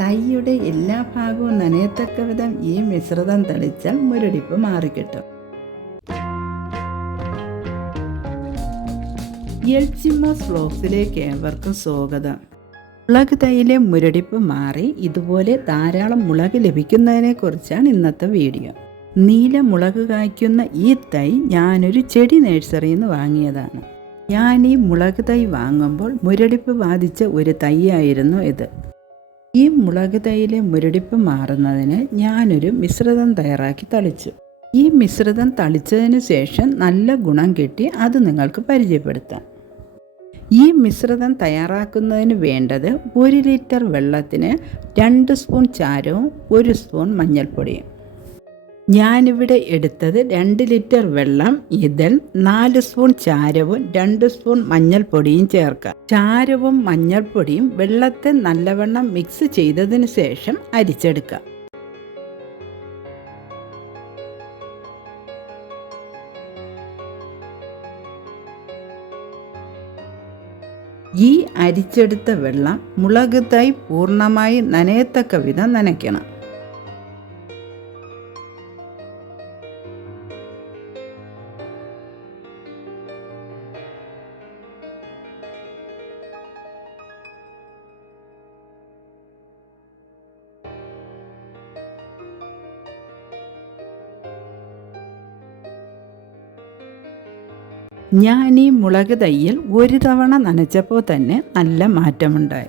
തൈയുടെ എല്ലാ ഭാഗവും നനയത്തക്ക വിധം ഈ മിശ്രിതം തളിച്ചാൽ മുരടിപ്പ് മാറിക്കിട്ടും. എൽച്ചിമ്മസ് വ്ലോഗ്സിലേക്ക് ഏവർക്കും സ്വാഗതം. മുളക് തൈയിലെ മുരടിപ്പ് മാറി ഇതുപോലെ ധാരാളം മുളക് ലഭിക്കുന്നതിനെക്കുറിച്ചാണ് ഇന്നത്തെ വീഡിയോ. നീല മുളക് കായ്ക്കുന്ന ഈ തൈ ഞാനൊരു ചെടി നഴ്സറിയിൽ നിന്ന് വാങ്ങിയതാണ്. ഞാൻ ഈ മുളക് തൈ വാങ്ങുമ്പോൾ മുരടിപ്പ് ബാധിച്ച ഒരു തൈയായിരുന്നു ഇത്. ഈ മുളക് തൈയിലെ മുരടിപ്പ് മാറുന്നതിന് ഞാനൊരു മിശ്രിതം തയ്യാറാക്കി തളിച്ചു. ഈ മിശ്രിതം തളിച്ചതിന് ശേഷം നല്ല ഗുണം കിട്ടി അത് നിങ്ങൾക്ക് പരിചയപ്പെടുത്താം. ഈ മിശ്രിതം തയ്യാറാക്കുന്നതിന് വേണ്ടത് ഒരു ലിറ്റർ വെള്ളത്തിന് രണ്ട് സ്പൂൺ ചാരവും ഒരു സ്പൂൺ മഞ്ഞൾപ്പൊടിയും. ഞാനിവിടെ എടുത്തത് രണ്ട് ലിറ്റർ വെള്ളം ഇതിൽ നാല് സ്പൂൺ ചാരവും രണ്ട് സ്പൂൺ മഞ്ഞൾപ്പൊടിയും ചേർക്കാം ചാരവും മഞ്ഞൾപ്പൊടിയും വെള്ളത്തെ നല്ലവണ്ണം മിക്സ് ചെയ്തതിന് ശേഷം അരിച്ചെടുക്കാം ഈ അരിച്ചെടുത്ത വെള്ളം മുളക് തൈ പൂർണമായി നനയത്തക്ക വിധം നനയ്ക്കണം. ഞാൻ ഈ മുളക് തയ്യൽ ഒരു തവണ നനച്ചപ്പോൾ തന്നെ നല്ല മാറ്റമുണ്ടായി.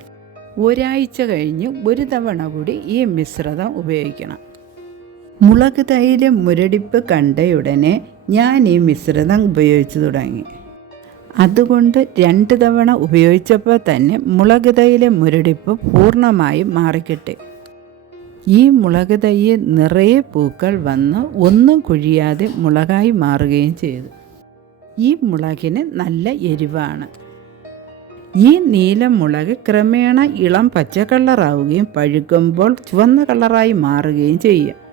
ഒരാഴ്ച കഴിഞ്ഞ് ഒരു തവണ കൂടി ഈ മിശ്രിതം ഉപയോഗിക്കണം. മുളക് തൈര് മുരടിപ്പ് കണ്ടയുടനെ ഞാൻ ഈ മിശ്രിതം ഉപയോഗിച്ചു തുടങ്ങി. അതുകൊണ്ട് രണ്ട് തവണ ഉപയോഗിച്ചപ്പോൾ തന്നെ മുളക് തൈയിലെ മുരടിപ്പ് പൂർണമായും മാറിക്കിട്ടി. ഈ മുളക് തൈയിൽ നിറയെ പൂക്കൾ വന്ന് ഒന്നും കുഴിയാതെ മുളകായി മാറുകയും ചെയ്തു. ഈ മുളകിന് നല്ല എരിവാണ്. ഈ നീല മുളക് ക്രമേണ ഇളം പച്ച കളറാവുകയും പഴുക്കുമ്പോൾ ചുവന്ന കളറായി മാറുകയും ചെയ്യും.